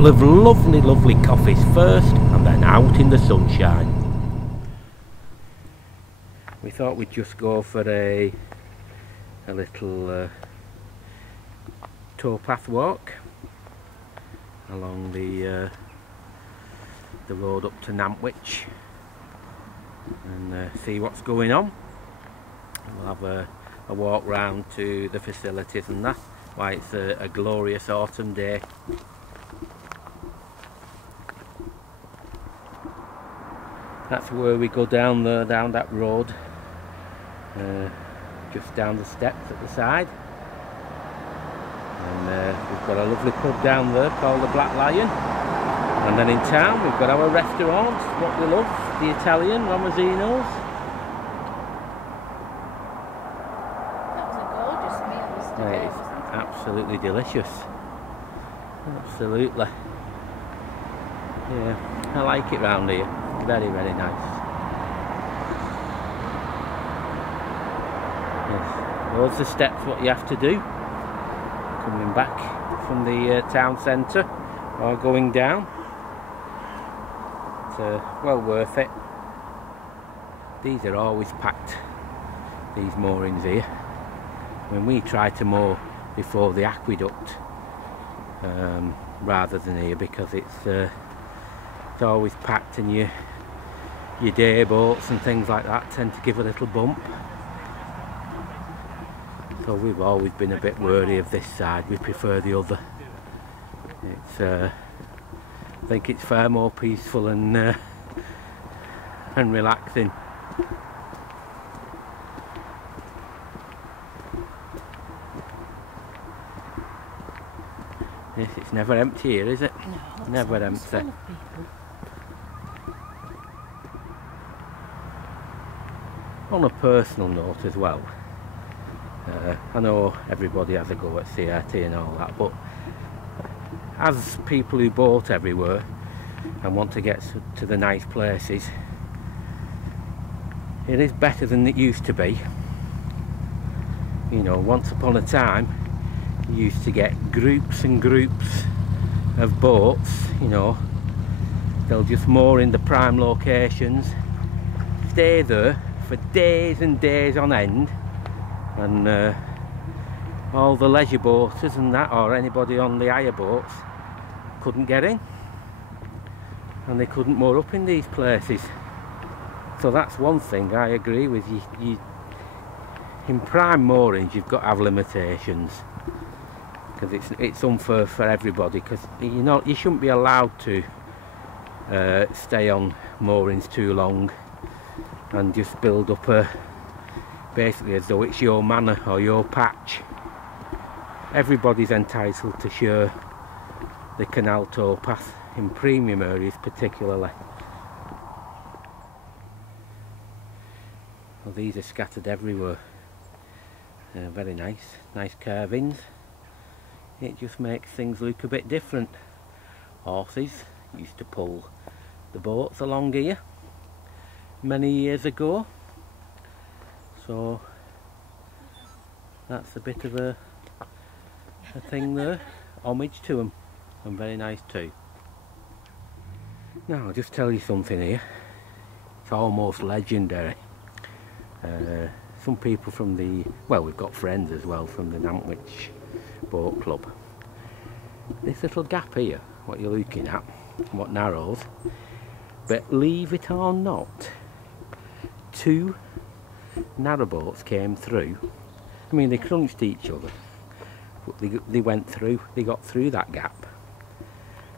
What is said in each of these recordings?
couple of lovely coffees first and then out in the sunshine. We thought we'd just go for a little towpath walk along the road up to Nantwich and see what's going on. We'll have a walk round to the facilities and that, why it's a glorious autumn day. That's where we go down that road, just down the steps at the side. And we've got a lovely pub down there called the Black Lion. And then in town we've got our restaurant, what we love, the Italian, Romazino's. That was a gorgeous meal today, It's wasn't it? absolutely delicious. Absolutely. Yeah, I like it round here. Very nice. Yes, those are the steps what you have to do coming back from the town centre or going down. It's well worth it. These are always packed, these moorings here. When we try to moor before the aqueduct rather than here, because it's always packed, and your day boats and things like that tend to give a little bump. So we've always been a bit wary of this side. We prefer the other. It's I think it's far more peaceful and relaxing. Yes, it's never empty here, is it? No, Never it's empty. full of people. On a personal note as well, I know everybody has a go at CRT and all that, but as people who boat everywhere and want to get to the nice places, it is better than it used to be. You know, once upon a time you used to get groups and groups of boats, you know, they'll just moor in the prime locations, stay there for days and days on end, and all the leisure boaters and that, or anybody on the hire boats, couldn't get in, and they couldn't moor up in these places. So that's one thing I agree with you. In prime moorings you've got to have limitations, because it's unfair for everybody, because you shouldn't be allowed to stay on moorings too long and just build up basically as though it's your manor or your patch. Everybody's entitled to share the canal towpath, in premium areas particularly. Well, these are scattered everywhere. Very nice carvings. It just makes things look a bit different. Horses used to pull the boats along here many years ago, so that's a bit of a thing there. Homage to them, and very nice too. Now I'll just tell you something here. It's almost legendary. Some people from we've got friends as well from the Nantwich Boat Club. This little gap here, what you're looking at, what narrows, but leave it or not, 2 narrowboats came through. I mean, they crunched each other, but they went through, they got through that gap.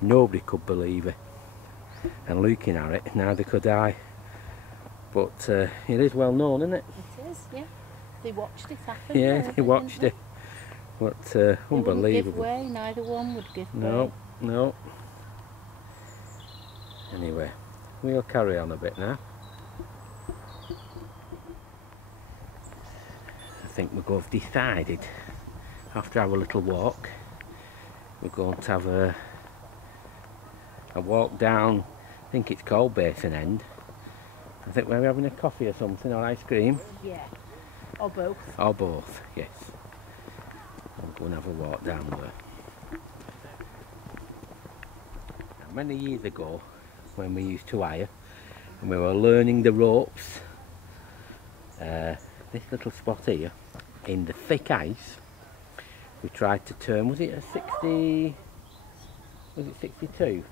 Nobody could believe it, and looking at it, neither could I. But it is well known, isn't it? It is, yeah. They watched it happen. Yeah, they watched it. But unbelievable. They wouldn't give way, neither one would give way. No. Anyway, we'll carry on a bit now. I think we're going to have decided, after our little walk, we're going to have a walk down, I think it's called Basin End. I think we're having a coffee or something, or ice cream. Yeah, or both. Or both, yes. We'll go and have a walk down there. many years ago when we used to hire and we were learning the ropes, this little spot here in the thick ice, we tried to turn, was it a 60, was it 62? It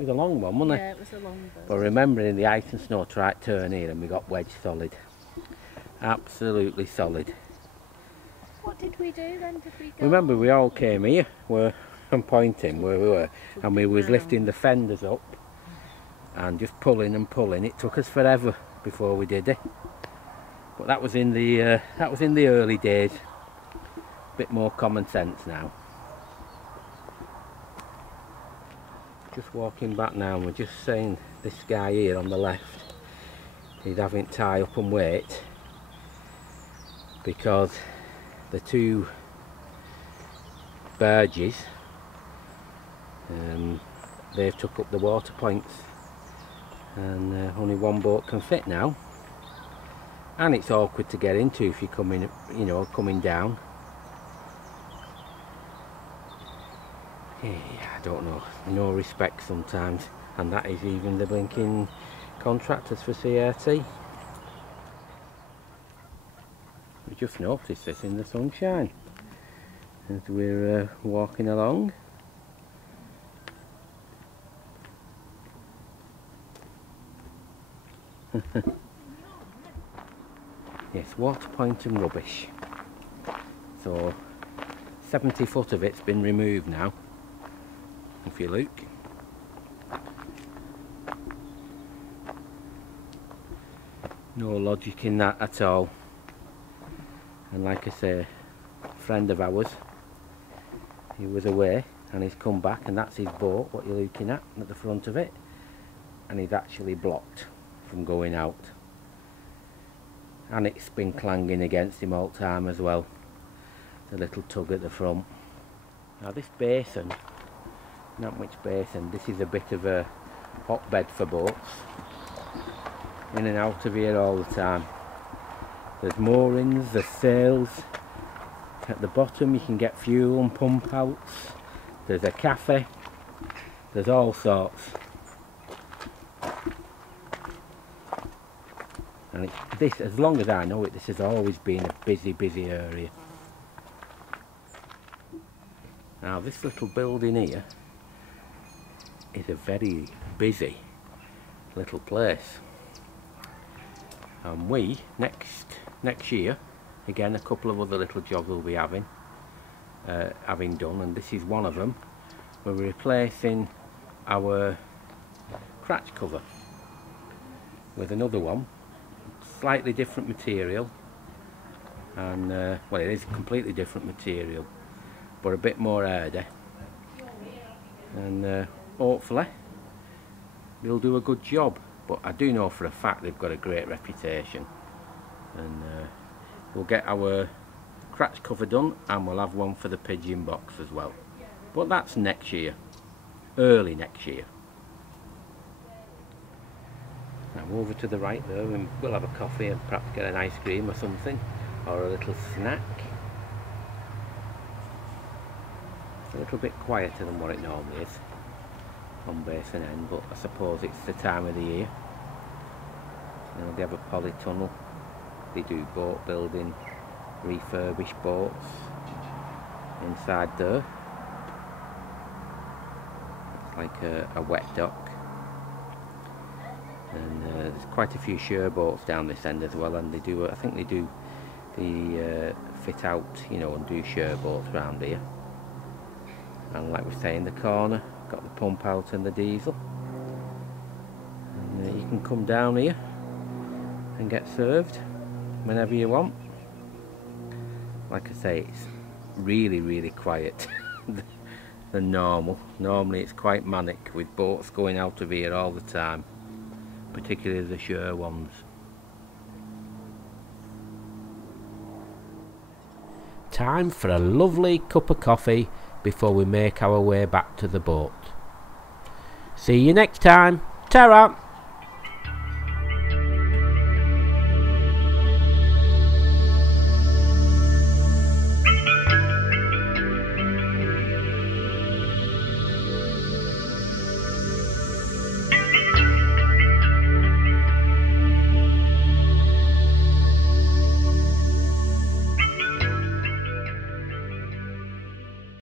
was a long one, wasn't it? Yeah, it was a long boat. But remembering the ice and snow, tried to turn here and we got wedged solid. Absolutely solid. What did we do then? Did we go? Remember, we all came here, and pointing where we were, and we was lifting the fenders up and just pulling and pulling. It took us forever before we did it. But that was in the early days. Bit more common sense now. Just walking back now, and we're just saying this guy here on the left, he's having to tie up and wait because the two barges, they've took up the water points, and only one boat can fit now, and it's awkward to get into if you're coming, you know, coming down. Yeah, I don't know, no respect sometimes, and that is even the blinking contractors for CRT. We just noticed this in the sunshine as we're walking along. Yes, water point and rubbish. So 70 foot of it's been removed now, if you look. No logic in that at all. And like I say, a friend of ours, he was away and he's come back, and that's his boat, what you're looking at the front of it, and he's actually blocked from going out, and it's been clanging against him all the time as well, the little tug at the front. Now this basin, not much basin, this is a bit of a hotbed for boats, in and out of here all the time. There's moorings, there's sails. At the bottom you can get fuel and pump outs. There's a cafe. There's all sorts. And this, as long as I know it, this has always been a busy area. Now this little building here is a very busy little place. And we, next year, again a couple of other little jobs we'll be having done, and this is one of them. We're replacing our cratch cover with another one, slightly different material, and well, it is a completely different material, but a bit more hardy, and hopefully we'll do a good job. But I do know for a fact they've got a great reputation, and we'll get our cratch cover done, and we'll have one for the pigeon box as well. But that's next year, early next year. Now over to the right there, and we'll have a coffee and perhaps get an ice cream or something, or a little snack. It's a little bit quieter than what it normally is on Basin End, but I suppose it's the time of the year. You know, they have a polytunnel, they do boat building, refurbish boats inside there. It's like a wet dock, and there's quite a few shore boats down this end as well, and they do, I think they do the fit out, you know, and do shore boats around here. And like we say, in the corner got the pump out and the diesel, and you can come down here and get served whenever you want. Like I say, it's really quiet than normal. Normally it's quite manic with boats going out of here all the time, particularly the shore ones. Time for a lovely cup of coffee before we make our way back to the boat. See you next time. Ta-ra!